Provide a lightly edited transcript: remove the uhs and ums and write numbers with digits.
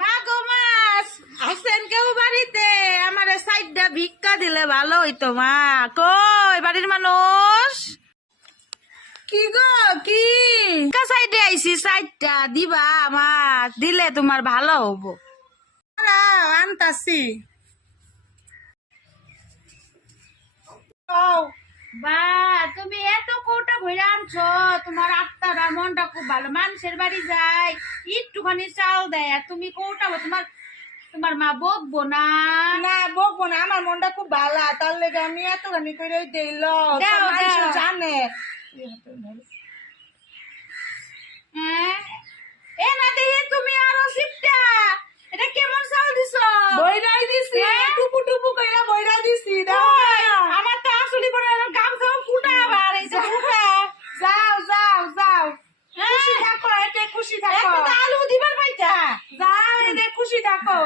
মা গো মাছ আছেন কেউ বাড়িতে? আমারে সাইডটা ভিক্ষা দিলে ভালো হইতো মা। কই বাড়ির মানুষ? কি গো কি সাইডে আইছি, সাইডটা দিবা আমার, দিলে তোমার ভালো হবো। আনতাছি বা তুমি এত কৌটা ভরে আনছো, তোমার আত্মাটা মনটা খুব ভালো। মানুষের বাড়ি যায় একটুখানি চাল দেয় আর তুমি কৌটা তোমার তোমার মা বকবো না? না বকবো না, আমার মনটা খুব ভালো, তার লেগে আমি এতখানি করে দিল দাও, মানুষ দাও। জানে। হ্যাঁ এ না দেখি তুমি আরো সিপটা, এটা কেমন চাল দিছো? বইরাই দিছি, হ্যাঁ? টুপু টুপু কইরা বইরা দিছি। দাও ওই, আমার তো আসলে পরে গামছা ফুটা আবার এই যে ফুটা। যাও যাও যাও, হ্যাঁ? খুশি থাকো, এতে খুশি থাকো, একটা তো আলু দিবার পাইতা। যাও এতে খুশি থাকো।